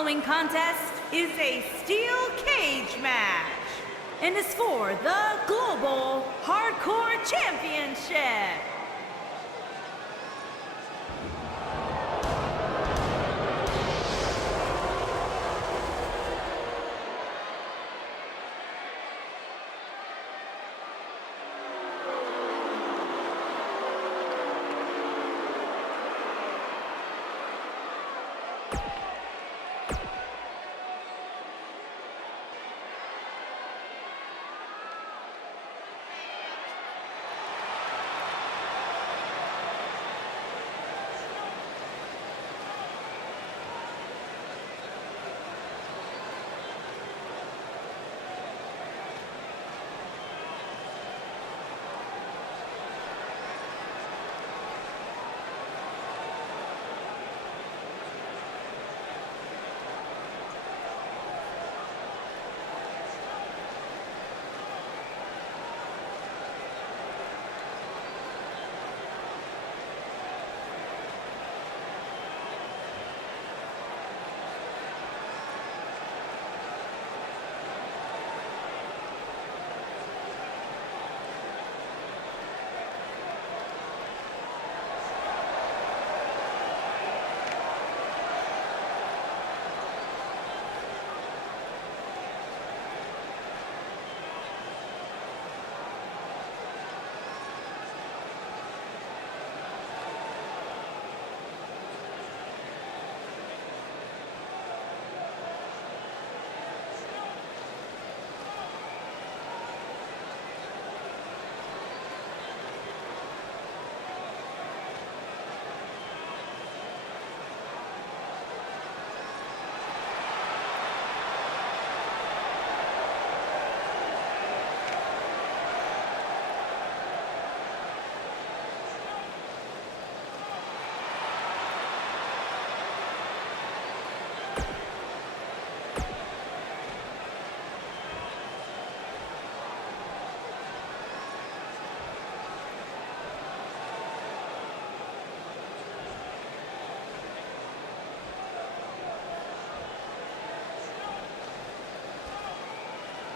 following contest is a steel cage match and is for the Global Hardcore Championship.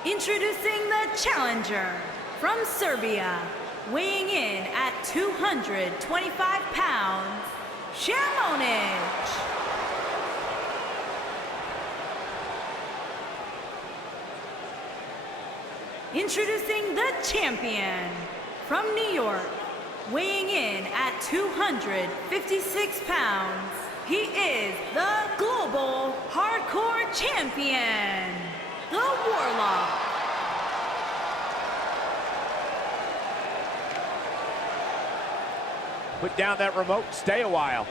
Introducing the challenger from Serbia, weighing in at 225 pounds, SHAMOWNAGE. Introducing the champion from New York, weighing in at 256 pounds, he is the Global Hardcore Champion, the Warlock. Put down that remote, stay a while.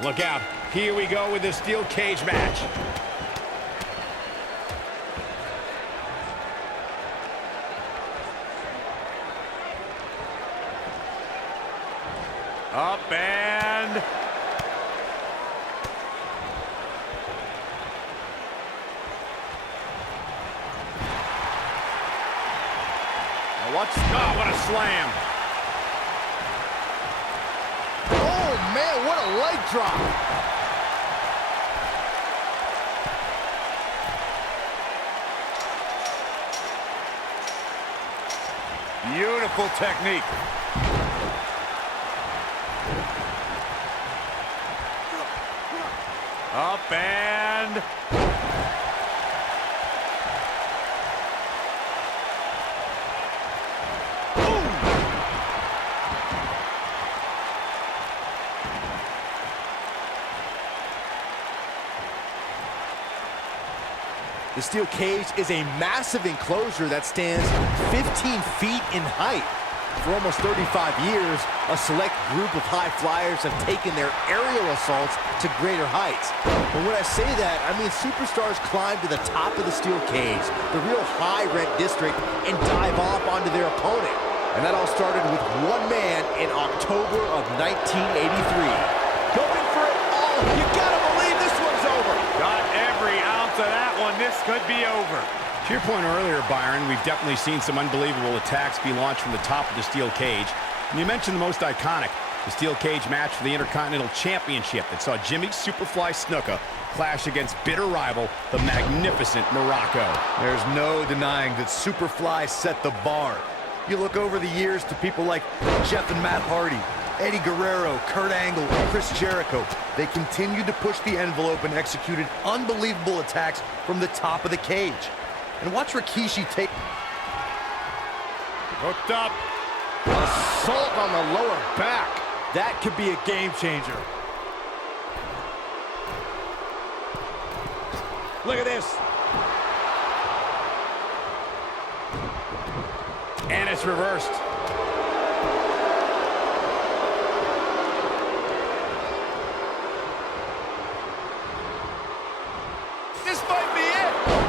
Look out, here we go with the steel cage match. Up and... what a slam. Oh man, what a leg drop. Beautiful technique. Up and... The steel cage is a massive enclosure that stands 15 feet in height. For almost 35 years, a select group of high flyers have taken their aerial assaults to greater heights. But when I say that, I mean superstars climb to the top of the steel cage, the real high rent district, and dive off onto their opponent. And that all started with one man in October of 1983. Going for it all. You gotta believe this one's over. Got every ounce of that one. This could be over. To your point earlier, Byron, we've definitely seen some unbelievable attacks be launched from the top of the steel cage. And you mentioned the most iconic, the steel cage match for the Intercontinental Championship that saw Jimmy Superfly Snuka clash against bitter rival, the magnificent Morocco. There's no denying that Superfly set the bar. You look over the years to people like Jeff and Matt Hardy, Eddie Guerrero, Kurt Angle, and Chris Jericho. They continued to push the envelope and executed unbelievable attacks from the top of the cage. And watch Rikishi take... Hooked up. Assault on the lower back. That could be a game changer. Look at this. And it's reversed. This might be it. Oh,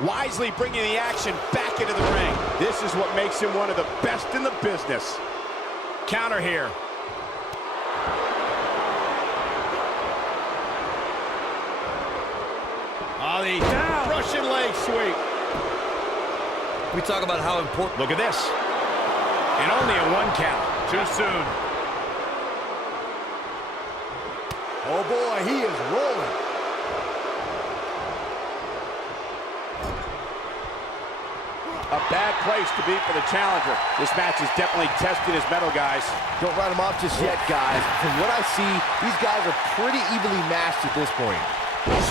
my. Wisely bringing the action back into the ring. This is what makes him one of the best in the business. Counter here. Oh, the Russian leg sweep. We talk about how important... Look at this. And only a 1 count. Too soon. Oh, boy, he is rolling. A bad place to be for the challenger. This match is definitely testing his mettle, guys. Don't write him off just yet, guys. From what I see, these guys are pretty evenly matched at this point.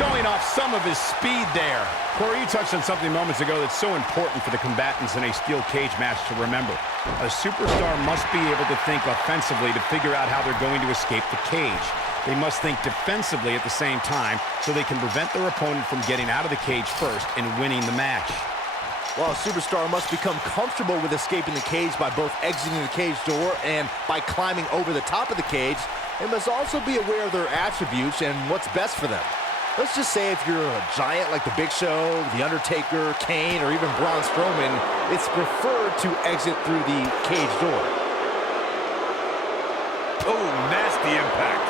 Showing off some of his speed there. Corey, you touched on something moments ago that's so important for the combatants in a steel cage match to remember. A superstar must be able to think offensively to figure out how they're going to escape the cage. They must think defensively at the same time so they can prevent their opponent from getting out of the cage first and winning the match. Well, a superstar must become comfortable with escaping the cage by both exiting the cage door and by climbing over the top of the cage. They must also be aware of their attributes and what's best for them. Let's just say if you're a giant like The Big Show, The Undertaker, Kane, or even Braun Strowman, it's preferred to exit through the cage door. Oh, nasty impact.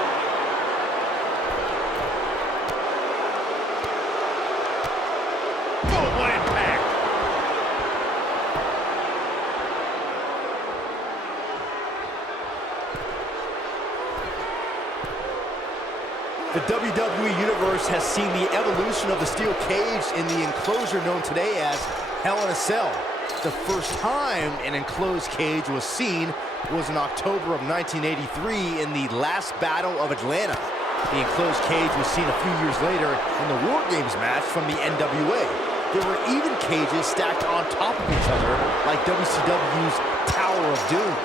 Oh, what impact! The WWE Universe has seen the evolution of the steel cage in the enclosure known today as Hell in a Cell. The first time an enclosed cage was seen was in October of 1983 in the last Battle of Atlanta. The enclosed cage was seen a few years later in the War Games match from the NWA. There were even cages stacked on top of each other like WCW's Tower of Doom.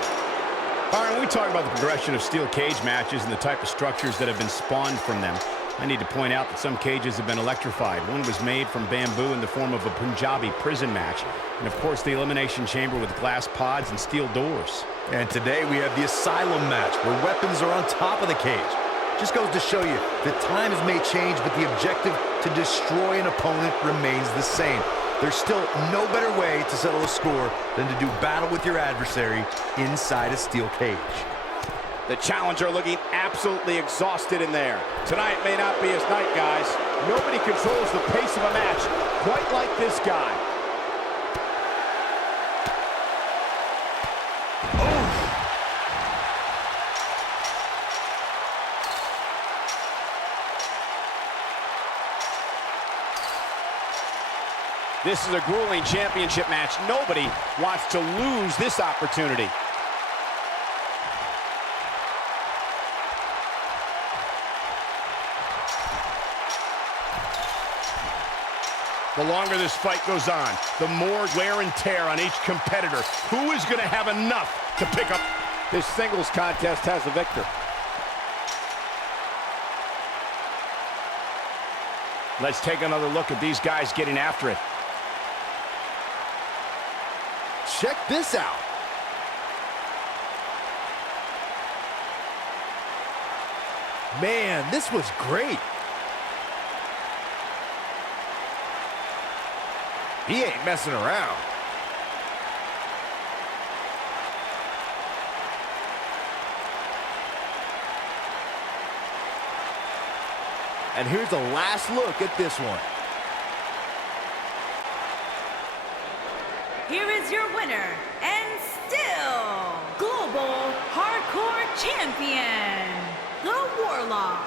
Byron, we talk about the progression of steel cage matches and the type of structures that have been spawned from them. I need to point out that some cages have been electrified. One was made from bamboo in the form of a Punjabi prison match. And of course, the Elimination Chamber with glass pods and steel doors. And today we have the Asylum match, where weapons are on top of the cage. Just goes to show you that times may change, but the objective to destroy an opponent remains the same. There's still no better way to settle a score than to do battle with your adversary inside a steel cage. The challenger looking absolutely exhausted in there. Tonight may not be his night, guys. Nobody controls the pace of a match quite like this guy. This is a grueling championship match. Nobody wants to lose this opportunity. The longer this fight goes on, the more wear and tear on each competitor. Who is going to have enough to pick up? This singles contest has the victor. Let's take another look at these guys getting after it. Check this out. Man, this was great. He ain't messing around. And here's a last look at this one. Here is your winner, and still Global Hardcore Champion, the Warlock.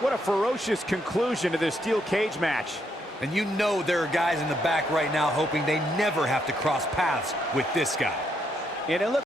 What a ferocious conclusion to this steel cage match. And you know there are guys in the back right now hoping they never have to cross paths with this guy. And it looks